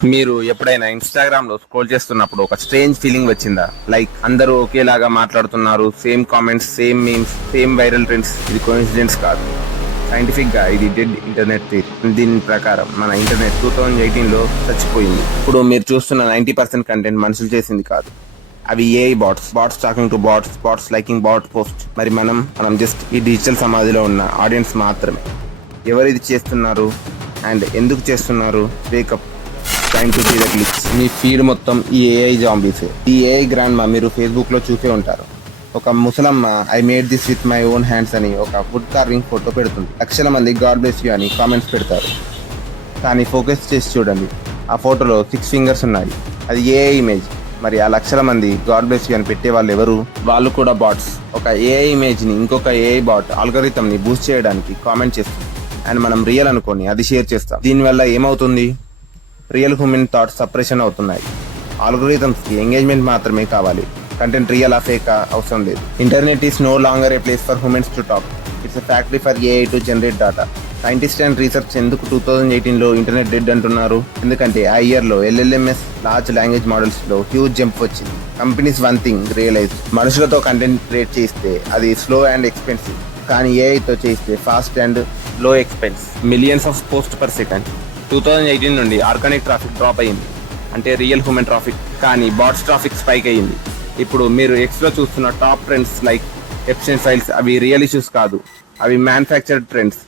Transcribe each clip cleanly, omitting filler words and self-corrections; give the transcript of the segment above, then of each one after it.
మీరు ఎప్పుడైనా ఇన్స్టాగ్రామ్ లో స్క్రోల్ చేస్తున్నప్పుడు ఒక స్ట్రేంజ్ ఫీలింగ్ వచ్చిందా? లైక్ అందరూ ఒకేలాగా మాట్లాడుతున్నారు, same comments, same memes, same viral trends. ఇది కోఇన్సిడెన్స్ కాదు. సైంటిఫిక్ గా ఇది డెడ్ ఇంటర్నెట్ థియరీ. దీని ప్రకారం మన ఇంటర్నెట్ 2018 లో చచ్చిపోయింది. ఇప్పుడు మీరు చూస్తున్న 90% కంటెంట్ మనుషులు చేసింది కాదు. అవి AI bots talking to bots liking bot post. మరి మనం జస్ట్ ఈ డిజిటల్ సమాధిలో ఉన్న ఆడియన్స్ మాత్రమే. ఎవరు ఇది చేస్తున్నారు అండ్ ఎందుకు చేస్తున్నారు? Wake up, time to see the glitch. మీ ఫీడ్ మొత్తం ఈ ఏఐ జాంబీస్. ఈ ఏఐ గ్రాండ్ మా మీరు ఫేస్బుక్ లో చూసే ఉంటారు. ఒక ముసలమ్మ I made this with my own hands అని ఒక వుడ్ కార్వింగ్ ఫోటో పెడుతుంది. లక్షల మంది గాడ్ బ్లెస్ యూ అని కామెంట్స్ పెడతారు. కానీ ఫోకస్ చేసి చూడండి, ఆ ఫోటోలో 6 ఫింగర్స్ ఉన్నాయి. అది ఏఐ ఇమేజ్. మరి ఆ లక్షల మంది గాడ్ బ్లెస్ యూ అని పెట్టే వాళ్ళు ఎవరు? వాళ్ళు కూడా బాట్స్. ఒక ఏఐ ఇమేజ్ ని ఇంకొక ఏఐ బాట్ ఆల్గోరిథం ని బూస్ట్ చేయడానికి కామెంట్ చేస్తుంది. అండ్ మనం రియల్ అనుకొని అది షేర్ చేస్తాం. దీనివల్ల ఏమవుతుంది? రియల్ హ్యూమన్ థాట్స్ సపరేషన్ అవుతున్నాయి. ఆల్గోరిథమ్స్ కి ఎంగేజ్మెంట్ మాత్రమే కావాలి. కంటెంట్ రియల్ ఫేక్ అవసరం లేదు. Internet is no longer a place for humans to talk. It's a factory for AI to generate data. Scientist and research ఎందుకు 2018 లో ఇంటర్నెట్ డెడ్ అంటున్నారు? ఎందుకంటే ఆ ఇయర్ లో LLMS లార్జ్ లాంగ్వేజ్ మోడల్స్ లో huge jump వచ్చింది. కంపెనీస్ వన్ థింగ్ రియలైజ్, మనుషులతో content create చేస్తే అది స్లో అండ్ ఎక్స్పెన్సివ్. కానీ ఏఐతో చేస్తే ఫాస్ట్ అండ్ లో expense. Millions of post per second. 2018 నుండి ఆర్గానిక్ ట్రాఫిక్ డ్రాప్ అయ్యింది, అంటే రియల్ హ్యూమన్ ట్రాఫిక్. కానీ బాట్స్ ట్రాఫిక్ స్పైక్ అయ్యింది. ఇప్పుడు మీరు ఎక్స్లో చూస్తున్న top trends like Epstein files, అవి రియల్ ఇష్యూస్ కాదు, అవి మ్యానుఫ్యాక్చర్డ్ ట్రెండ్స్.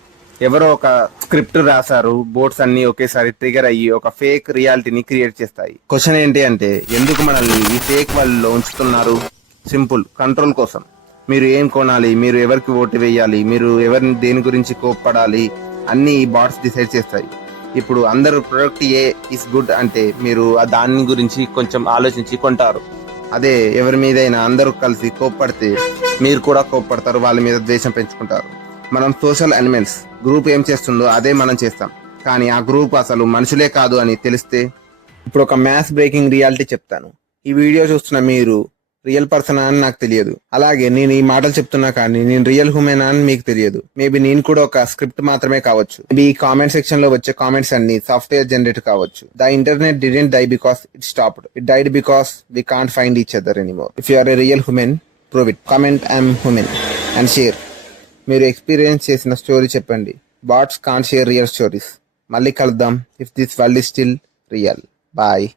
ఎవరో ఒక స్క్రిప్ట్ రాశారు, బోట్స్ అన్ని ఒకేసారి ట్రిగర్ అయ్యి ఒక ఫేక్ రియాలిటీని క్రియేట్ చేస్తాయి. క్వశ్చన్ ఏంటి అంటే, ఎందుకు మనల్ని ఈ ఫేక్ వరల్డ్ లో ఉంచుతున్నారు? సింపుల్, కంట్రోల్ కోసం. మీరు ఏం కొనాలి, మీరు ఎవరికి ఓటు వేయాలి, మీరు ఎవరిని దేని గురించి కోప్పడాలి, అన్ని ఈ బాట్స్ డిసైడ్ చేస్తాయి. ఇప్పుడు అందరూ ప్రొడక్ట్ ఏ ఇస్ గుడ్ అంటే మీరు దాని గురించి కొంచెం ఆలోచించి కొంటారు. అదే ఎవరి మీదైనా అందరూ కలిసి కోప్పడితే మీరు కూడా కోప్పడతారు, వాళ్ళ మీద ద్వేషం పెంచుకుంటారు. మనం సోషల్ అనిమల్స్. గ్రూప్ ఏం చేస్తుందో అదే మనం చేస్తాం. కానీ ఆ గ్రూప్ అసలు మనుషులే కాదు అని తెలిస్తే? ఇప్పుడు ఒక మ్యాథ్స్ బ్రేకింగ్ రియాలిటీ చెప్తాను. ఈ వీడియో చూస్తున్న మీరు రియల్ పర్సన్ అని నాకు తెలియదు. అలాగే నేను ఈ మాటలు చెప్తున్నా కానీ నేను రియల్ హ్యూమన్ అని మీకు తెలియదు. మేబీ నేను కూడా ఒక స్క్రిప్ట్ మాత్రమే కావచ్చు. మేబీ ఈ కామెంట్ సెక్షన్ లో వచ్చే కామెంట్స్ అన్ని సాఫ్ట్వేర్ జనరేట్ కావచ్చు. The internet didn't die because it stopped. It died because we can't find each other anymore. If you are a real human, prove it. Comment I'm human and share. మీరు experience చేసిన story చెప్పండి. Bots can't share real stories. మళ్ళీ కలుద్దాం. If this world is still real. Bye.